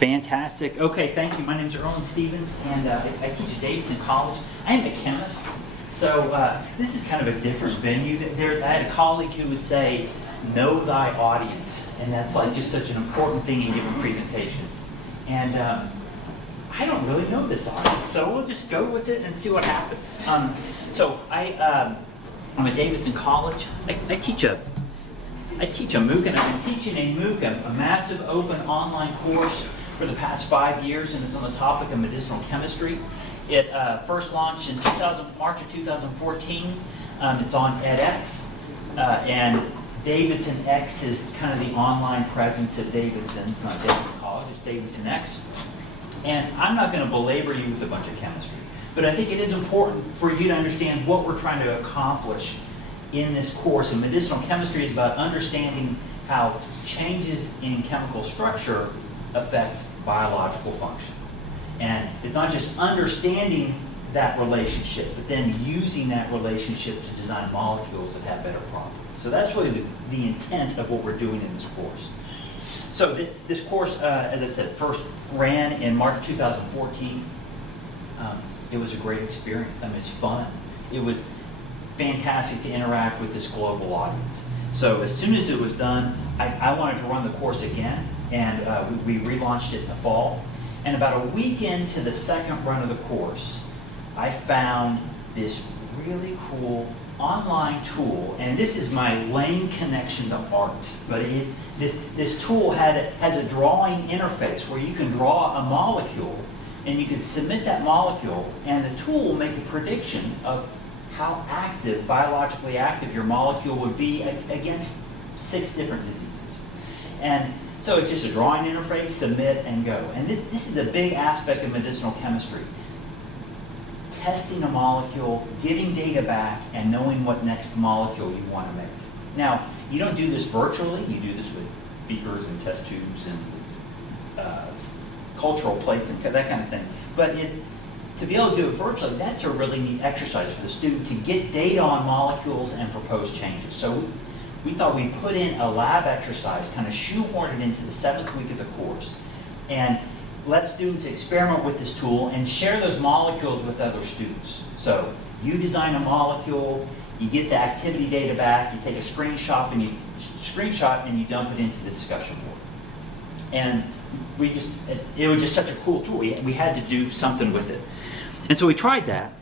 Fantastic. Okay, thank you. My name is Erland Stevens, and I teach at Davidson College. I am a chemist, so this is kind of a different venue. I had a colleague who would say, know thy audience, and that's like just such an important thing in giving presentations. And I don't really know this audience, so we'll just go with it and see what happens. I'm at Davidson College. I teach a MOOC, and I've been teaching a MOOC, a massive open online course for the past 5 years, and it's on the topic of medicinal chemistry. It first launched in March of 2014. It's on edX, and Davidson X is kind of the online presence at Davidson. It's not Davidson College, it's Davidson X. And I'm not going to belabor you with a bunch of chemistry, but I think it is important for you to understand what we're trying to accomplish in this course. And medicinal chemistry is about understanding how changes in chemical structure affect biological function. And it's not just understanding that relationship, but then using that relationship to design molecules that have better properties. So that's really the intent of what we're doing in this course. So this course, as I said, first ran in March 2014. It was a great experience. I mean, it's fun. It was fantastic to interact with this global audience. So as soon as it was done, I wanted to run the course again, and we relaunched it in the fall. And about a week into the second run of the course, I found this really cool online tool, and this is my lame connection to art, but this tool has a drawing interface where you can draw a molecule, and you can submit that molecule, and the tool will make a prediction of how active, biologically active your molecule would be against 6 different diseases. And so it's just a drawing interface, submit and go. And this is a big aspect of medicinal chemistry. Testing a molecule, getting data back, and knowing what next molecule you want to make. Now, you don't do this virtually, you do this with beakers and test tubes and cultural plates and that kind of thing. But to be able to do it virtually, that's a really neat exercise for the student to get data on molecules and propose changes. So we thought we'd put in a lab exercise, kind of shoehorn it into the 7th week of the course, and let students experiment with this tool and share those molecules with other students. So you design a molecule, you get the activity data back, you take a screenshot and you dump it into the discussion board. And it was just such a cool tool. We had to do something with it. And so we tried that.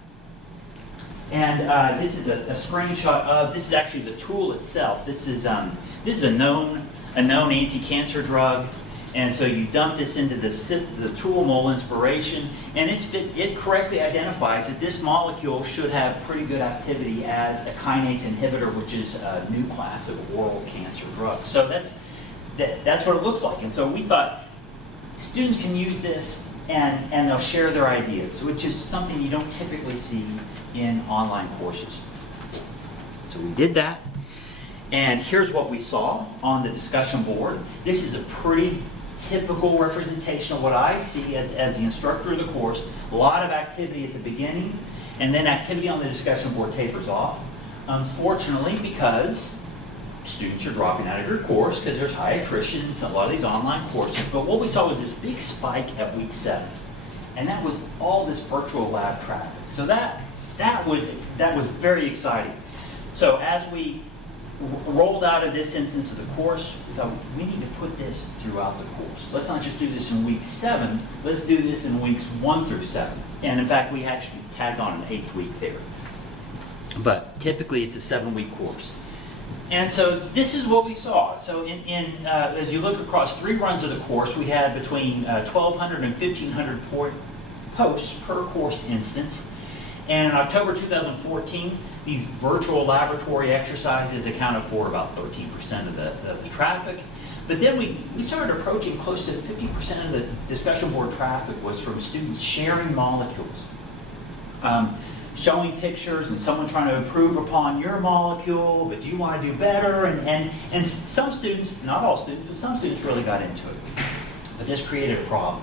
And this is a screenshot of, this is actually the tool itself. This is a known anti-cancer drug. And so you dump this into the tool mole inspiration, and it correctly identifies that this molecule should have pretty good activity as a kinase inhibitor, which is a new class of oral cancer drugs. So that's what it looks like. And so we thought students can use this and they'll share their ideas, which is something you don't typically see in online courses. So we did that, and here's what we saw on the discussion board. This is a pretty typical representation of what I see as the instructor of the course. A lot of activity at the beginning, and then activity on the discussion board tapers off. Unfortunately, because students are dropping out of your course because there's high attrition in a lot of these online courses. But what we saw was this big spike at week 7, and that was all this virtual lab traffic. So that was very exciting. So as we rolled out of this instance of the course, we thought we need to put this throughout the course. Let's not just do this in week 7, let's do this in weeks 1 through 7. And in fact, we actually tagged on an 8th week there. But typically it's a 7-week course. And so this is what we saw. So as you look across 3 runs of the course, we had between 1,200 and 1,500 posts per course instance. And in October 2014, these virtual laboratory exercises accounted for about 13% of the traffic. But then we started approaching close to 50% of the discussion board traffic was from students sharing molecules, showing pictures, and someone trying to improve upon your molecule, but do you want to do better? And some students, not all students, but some students really got into it. But this created a problem.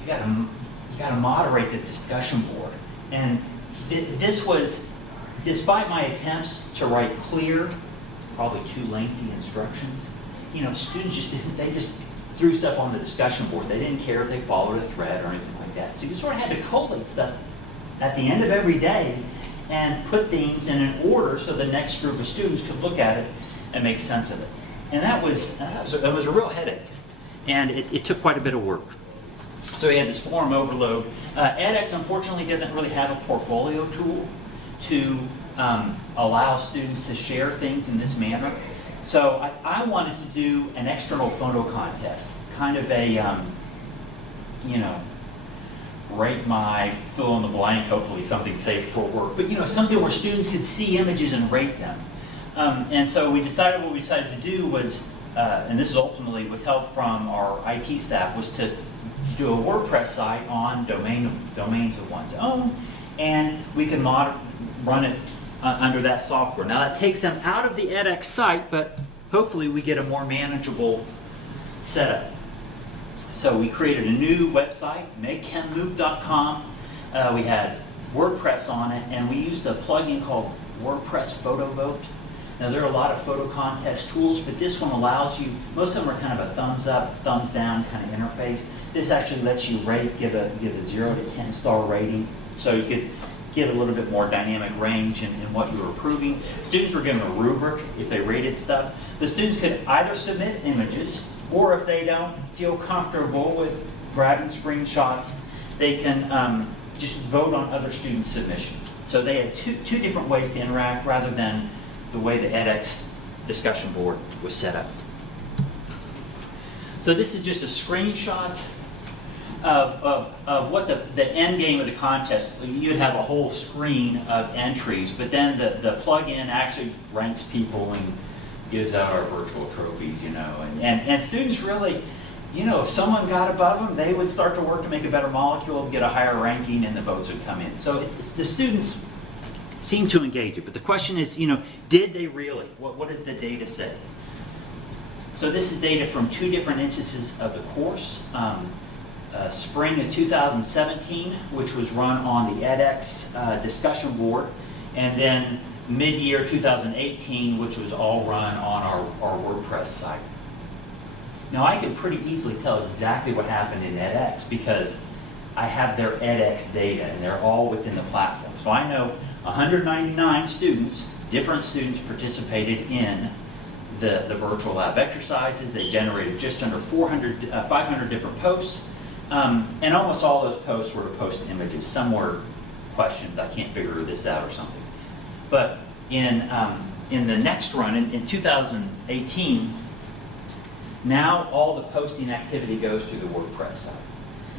You got to moderate this discussion board. And this was, despite my attempts to write clear, probably too lengthy instructions, students just didn't, threw stuff on the discussion board. They didn't care if they followed a thread or anything like that. So you sort of had to collate stuff at the end of every day and put things in an order so the next group of students could look at it and make sense of it. And that was a real headache. And it took quite a bit of work. So we had this form overload. edX, unfortunately, doesn't really have a portfolio tool to allow students to share things in this manner. So I wanted to do an external photo contest, kind of a, rate my fill in the blank, hopefully something safe for work, but something where students could see images and rate them. And so what we decided to do was, and this is ultimately with help from our IT staff, was to do a WordPress site on domains of one's own, and we can run it under that software. Now that takes them out of the edX site, but hopefully we get a more manageable setup. So we created a new website, makechemmooc.com. We had WordPress on it, and we used a plugin called WordPress Photo Vote. Now there are a lot of photo contest tools, but this one allows you, most of them are kind of a thumbs up, thumbs down kind of interface. This actually lets you rate, give a 0 to 10 star rating, so you could get a little bit more dynamic range in what you were approving. Students were given a rubric if they rated stuff. The students could either submit images, or if they don't feel comfortable with grabbing screenshots, they can just vote on other students' submissions. So they had two different ways to interact rather than the way the edX discussion board was set up. So this is just a screenshot of what the end game of the contest. You'd have a whole screen of entries, but then the plugin actually ranks people and gives out our virtual trophies, and students really, if someone got above them, they would start to work to make a better molecule, get a higher ranking, and the votes would come in. So the students seem to engage it, but the question is, did they really? What does the data say? So this is data from 2 different instances of the course. Spring of 2017, which was run on the edX discussion board, and then mid-year 2018, which was all run on our WordPress site. Now I can pretty easily tell exactly what happened in edX because I have their edX data and they're all within the platform. So I know 199 students, different students, participated in the virtual lab exercises. They generated just under 500 different posts, and almost all those posts were to post images. Some were questions, I can't figure this out or something. But in the next run, in 2018, now all the posting activity goes to the WordPress site.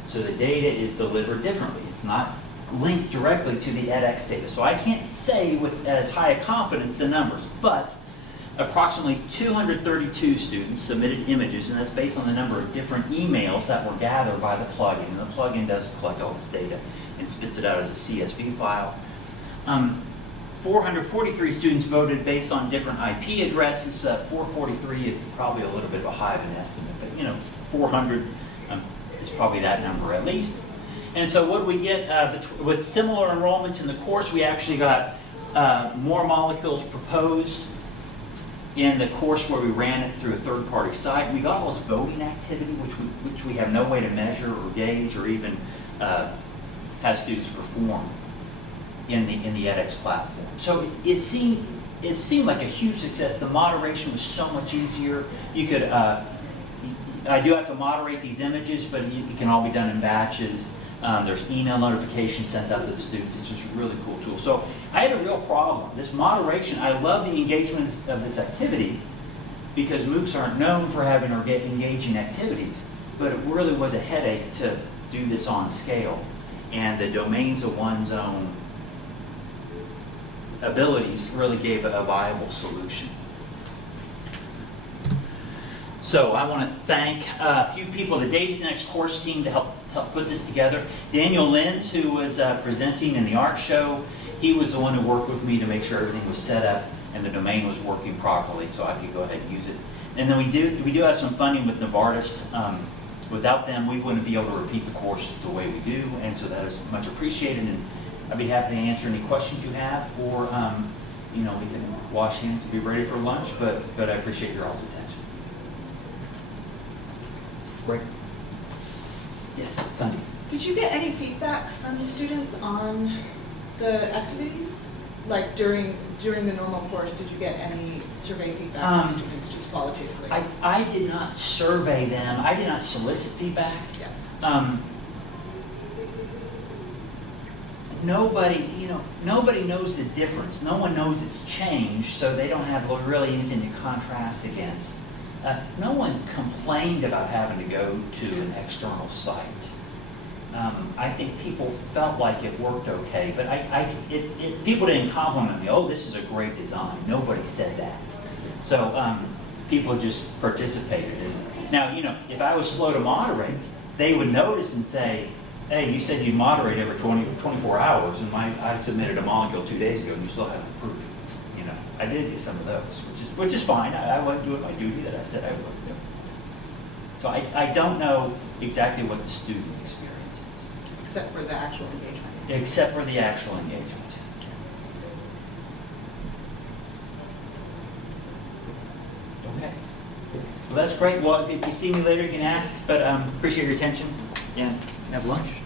So the data is delivered differently. It's not linked directly to the edX data. So I can't say with as high a confidence the numbers, but approximately 232 students submitted images, and that's based on the number of different emails that were gathered by the plugin. And the plugin does collect all this data and spits it out as a CSV file. 443 students voted based on different IP addresses. 443 is probably a little bit of a high of an estimate, but 400 is probably that number at least. And so what we get with similar enrollments in the course, we actually got more molecules proposed in the course where we ran it through a third-party site. We got all this voting activity, which we have no way to measure or gauge or even have students perform in the edX platform. So it seemed like a huge success. The moderation was so much easier. You could, I do have to moderate these images, but it can all be done in batches. There's email notifications sent out to the students. It's just a really cool tool. So I had a real problem. This moderation, I love the engagement of this activity because MOOCs aren't known for having engaging activities, but it really was a headache to do this on scale. And the domains of one's own abilities really gave a viable solution. So I want to thank a few people, the Davidson X course team, to help put this together. Daniel Lenz, who was presenting in the art show, he was the one who worked with me to make sure everything was set up and the domain was working properly so I could go ahead and use it. And then we do have some funding with Novartis. Without them, we wouldn't be able to repeat the course the way we do, and so that is much appreciated. And I'd be happy to answer any questions you have, or we can wash hands and be ready for lunch. But I appreciate your all's attention. Great. Yes, Sunday. Did you get any feedback from students on the activities? Like during the normal course, did you get any survey feedback from students just qualitatively? I did not survey them. I did not solicit feedback. Yeah. Nobody knows the difference. No one knows it's changed, so they don't have really anything to contrast against. No one complained about having to go to an external site. I think people felt like it worked okay, but people didn't compliment me. Oh, this is a great design. Nobody said that. So people just participated. Now, if I was slow to moderate, they would notice and say, hey, you said you'd moderate every 24 hours, and I submitted a molecule 2 days ago, and you still haven't approved it. I did get some of those, which is fine. I went doing my duty that I said I would. So I don't know exactly what the student experience is. Except for the actual engagement. Except for the actual engagement. Okay. Well, that's great. Well, if you see me later, you can ask, but appreciate your attention and have lunch.